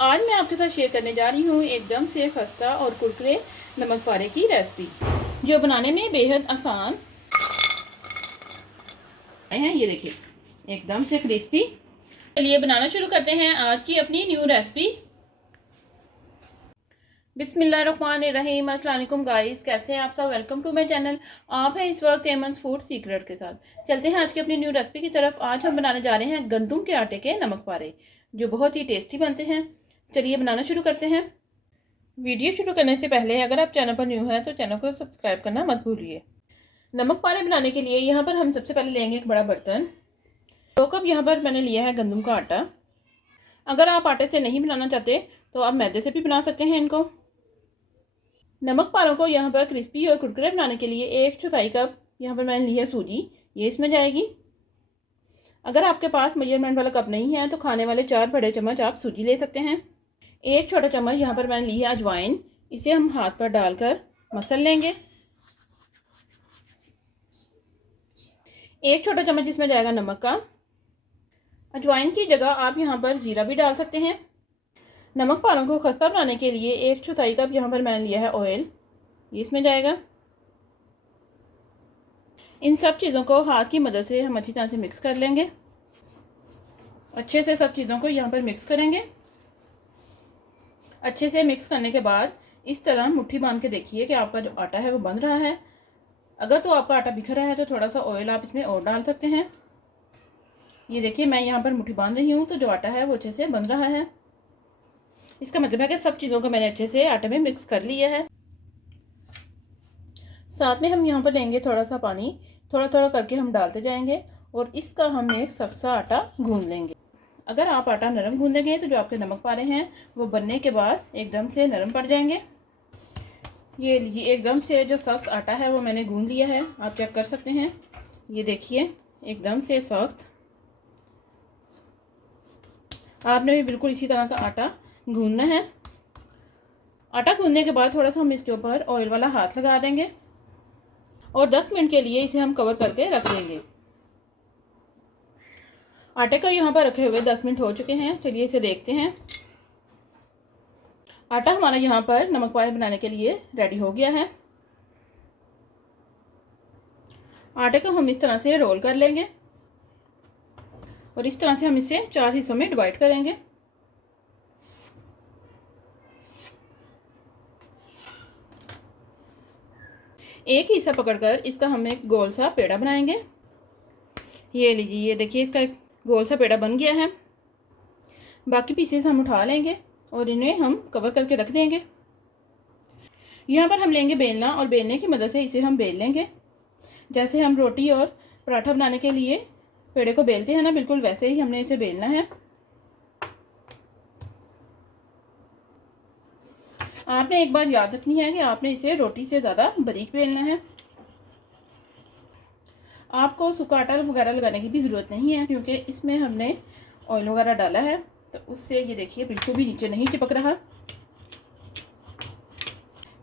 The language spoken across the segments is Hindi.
आज मैं आपके साथ शेयर करने जा रही हूँ एकदम से खस्ता और कुरकुरे नमक पारे की रेसिपी, जो बनाने में बेहद आसान है। ये देखिए एकदम से क्रिस्पी। चलिए बनाना शुरू करते हैं आज की अपनी न्यू रेसिपी। बिस्मिल्लाहिर्रहमानिर्रहीम। अस्सलाम वालेकुम गाइस, कैसे हैं आप सब। Welcome to my channel. आप हैं इस वक्त एमन्स फूड सीक्रेट के साथ। चलते हैं आज की अपनी न्यू रेसिपी की तरफ। आज हम बनाने जा रहे हैं गंदम के आटे के नमक पारे, जो बहुत ही टेस्टी बनते हैं। चलिए बनाना शुरू करते हैं। वीडियो शुरू करने से पहले अगर आप चैनल पर न्यू हैं तो चैनल को सब्सक्राइब करना मत भूलिए। नमक पारे बनाने के लिए यहाँ पर हम सबसे पहले लेंगे एक बड़ा बर्तन। 2 कप यहाँ पर मैंने लिया है गंदम का आटा। अगर आप आटे से नहीं बनाना चाहते तो आप मैदे से भी बना सकते हैं इनको। नमक पारों को यहाँ पर क्रिस्पी और कुरकुरे बनाने के लिए 1/4 कप यहाँ पर मैंने ली है सूजी, ये इसमें जाएगी। अगर आपके पास मेजरमेंट वाला कप नहीं है तो खाने वाले 4 बड़े चम्मच आप सूजी ले सकते हैं। 1 छोटा चम्मच यहाँ पर मैंने ली है अजवाइन, इसे हम हाथ पर डालकर मसल लेंगे। 1 छोटा चम्मच इसमें जाएगा नमक का। अजवाइन की जगह आप यहाँ पर ज़ीरा भी डाल सकते हैं। नमक पारों को खस्ता बनाने के लिए 1/4 कप यहाँ पर मैंने लिया है ऑयल, ये इसमें जाएगा। इन सब चीज़ों को हाथ की मदद से हम अच्छी तरह से मिक्स कर लेंगे। अच्छे से सब चीज़ों को यहाँ पर मिक्स करेंगे। अच्छे से मिक्स करने के बाद इस तरह मुट्ठी बांध के देखिए कि आपका जो आटा है वो बंध रहा है। अगर तो आपका आटा बिखर रहा है तो थोड़ा सा ऑयल आप इसमें और डाल सकते हैं। ये देखिए मैं यहाँ पर मुट्ठी बांध रही हूँ तो जो आटा है वो अच्छे से बंध रहा है। इसका मतलब है कि सब चीज़ों को मैंने अच्छे से आटे में मिक्स कर लिया है। साथ में हम यहाँ पर लेंगे थोड़ा सा पानी, थोड़ा थोड़ा करके हम डालते जाएंगे और इसका हम एक सख्त सा आटा गूंद लेंगे। अगर आप आटा नरम गूंदेंगे तो जो आपके नमक पारे हैं वो बनने के बाद एकदम से नरम पड़ जाएंगे। ये लीजिए एकदम से जो सख्त आटा है वो मैंने गूंद लिया है, आप चेक कर सकते हैं। ये देखिए एकदम से सख्त। आपने भी बिल्कुल इसी तरह का आटा गूंदना है। आटा गूंदने के बाद थोड़ा सा हम इसके ऊपर ऑयल वाला हाथ लगा देंगे और 10 मिनट के लिए इसे हम कवर करके रख देंगे। आटे को यहाँ पर रखे हुए 10 मिनट हो चुके हैं। चलिए इसे देखते हैं। आटा हमारा यहाँ पर नमक पारे बनाने के लिए रेडी हो गया है। आटे को हम इस तरह से रोल कर लेंगे और इस तरह से हम इसे 4 हिस्सों में डिवाइड करेंगे। एक हिस्सा पकड़कर इसका हम एक गोल सा पेड़ा बनाएंगे। ये लीजिए, ये देखिए इसका एक गोल सा पेड़ा बन गया है। बाकी पीसेस हम उठा लेंगे और इन्हें हम कवर करके रख देंगे। यहाँ पर हम लेंगे बेलना और बेलने की मदद से इसे हम बेल लेंगे। जैसे हम रोटी और पराठा बनाने के लिए पेड़े को बेलते हैं ना, बिल्कुल वैसे ही हमने इसे बेलना है। आपने एक बात याद रखनी है कि आपने इसे रोटी से ज़्यादा बारीक बेलना है। आपको सूखा आटा वगैरह लगाने की भी ज़रूरत नहीं है क्योंकि इसमें हमने ऑयल वगैरह डाला है, तो उससे ये देखिए बिल्कुल भी नीचे नहीं चिपक रहा।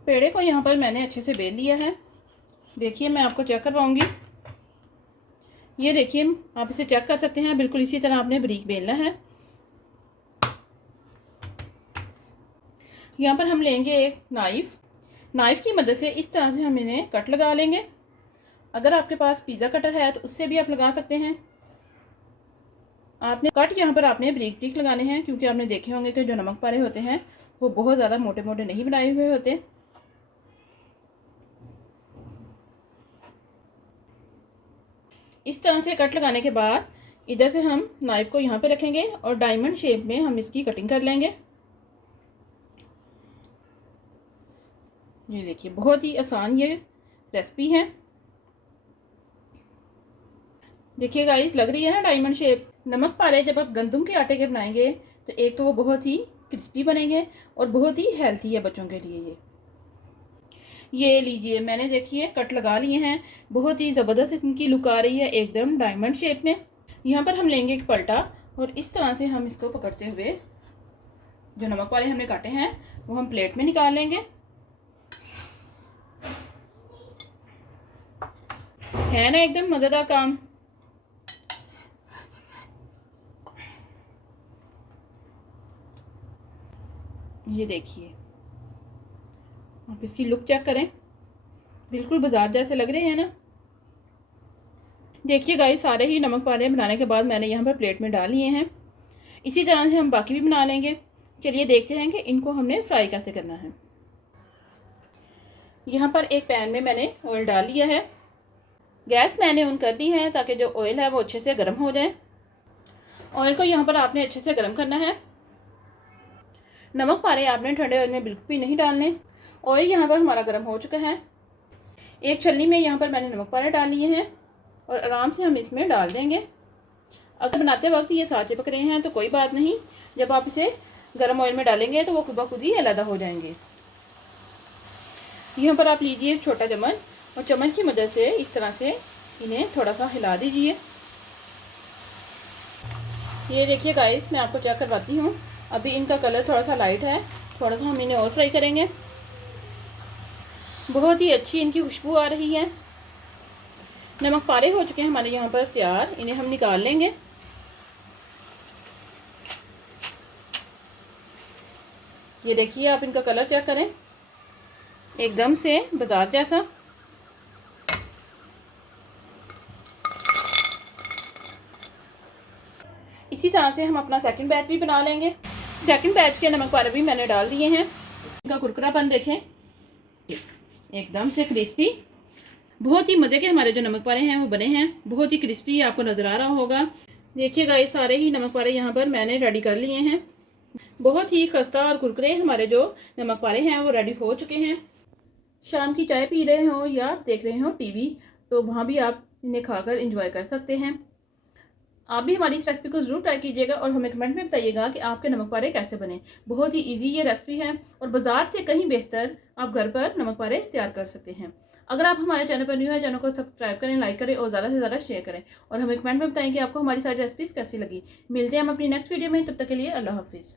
पेड़े को यहाँ पर मैंने अच्छे से बेल लिया है। देखिए मैं आपको चेक करवाऊंगी। ये देखिए आप इसे चेक कर सकते हैं, बिल्कुल इसी तरह आपने बारीक बेलना है। यहाँ पर हम लेंगे एक नाइफ की मदद से इस तरह से हम इन्हें कट लगा लेंगे। अगर आपके पास पिज़्ज़ा कटर है तो उससे भी आप लगा सकते हैं। आपने कट यहाँ पर आपने बारीक बारीक लगाने हैं क्योंकि आपने देखे होंगे कि जो नमक पारे होते हैं वो बहुत ज़्यादा मोटे मोटे नहीं बनाए हुए होते। इस तरह से कट लगाने के बाद इधर से हम नाइफ को यहाँ पे रखेंगे और डायमंड शेप में हम इसकी कटिंग कर लेंगे। ये देखिए बहुत ही आसान ये रेसिपी है। देखिए गाइस, लग रही है ना डायमंड शेप। नमक पारे जब आप गंदम के आटे के बनाएंगे तो एक तो वो बहुत ही क्रिस्पी बनेंगे और बहुत ही हेल्थी है बच्चों के लिए। ये लीजिए मैंने देखिए कट लगा लिए हैं। बहुत ही ज़बरदस्त इनकी लुक आ रही है, एकदम डायमंड शेप में। यहाँ पर हम लेंगे एक पलटा और इस तरह से हम इसको पकड़ते हुए जो नमक पारे हमने काटे हैं वो हम प्लेट में निकाल लेंगे। है ना एकदम मज़ेदार काम। ये देखिए, आप इसकी लुक चेक करें, बिल्कुल बाजार जैसे लग रहे हैं ना। देखिए गाइस, सारे ही नमक पारे बनाने के बाद मैंने यहाँ पर प्लेट में डाल लिए हैं। इसी तरह से हम बाकी भी बना लेंगे। चलिए देखते हैं कि इनको हमने फ्राई कैसे करना है। यहाँ पर एक पैन में मैंने ऑयल डाल लिया है। गैस मैंने ऑन कर दी है ताकि जो ऑयल है वो अच्छे से गर्म हो जाए। ऑयल को यहाँ पर आपने अच्छे से गर्म करना है। नमक पारे आपने ठंडे ऑयल में बिल्कुल भी नहीं डालने। ऑयल यहाँ पर हमारा गर्म हो चुका है। एक छलनी में यहाँ पर मैंने नमक पारे डाल लिए हैं और आराम से हम इसमें डाल देंगे। अगर बनाते वक्त ये साथ चिपक रहे हैं तो कोई बात नहीं, जब आप इसे गर्म ऑयल में डालेंगे तो वो खुद ब खुद ही अलग हो जाएंगे। यहाँ पर आप लीजिए छोटा चम्मच और चम्मच की मदद से इस तरह से इन्हें थोड़ा सा हिला दीजिए। ये देखिए गाइस, मैं आपको चेक करवाती हूँ। अभी इनका कलर थोड़ा सा लाइट है, थोड़ा सा हम इन्हें और फ्राई करेंगे। बहुत ही अच्छी इनकी खुशबू आ रही है। नमक पारे हो चुके हैं हमारे यहाँ पर तैयार। इन्हें हम निकाल लेंगे। ये देखिए, आप इनका कलर चेक करें, एकदम से बाजार जैसा। इसी तरह से हम अपना सेकंड बैच भी बना लेंगे। सेकंड बैच के नमक पारे भी मैंने डाल दिए हैं। इनका कुरकुरापन देखें, एकदम से क्रिस्पी। बहुत ही मज़े के हमारे जो नमक पारे हैं वो बने हैं। बहुत ही क्रिस्पी आपको नज़र आ रहा होगा। देखिए गाइस, सारे ही नमक पारे यहाँ पर मैंने रेडी कर लिए हैं। बहुत ही खस्ता और कुरकुरे हमारे जो नमक पारे हैं वो रेडी हो चुके हैं। शाम की चाय पी रहे हो या आप देख रहे हो टीवी, तो वहाँ भी आप इन्हें खाकर एंजॉय कर सकते हैं। आप भी हमारी इस रेसिपी को ज़रूर ट्राई कीजिएगा और हमें कमेंट में बताइएगा कि आपके नमक पारे कैसे बने। बहुत ही इजी ये रेसिपी है और बाजार से कहीं बेहतर आप घर पर नमक पारे तैयार कर सकते हैं। अगर आप हमारे चैनल पर न्यू है, चैनल को सब्सक्राइब करें, लाइक करें और ज़्यादा से ज़्यादा शेयर करें और हमें कमेंट में बताएं कि आपको हमारी सारी रेसिपीज़ कैसी लगी। मिलते हैं हम अपनी नेक्स्ट वीडियो में, तब तक के लिए अल्लाह हाफिज़।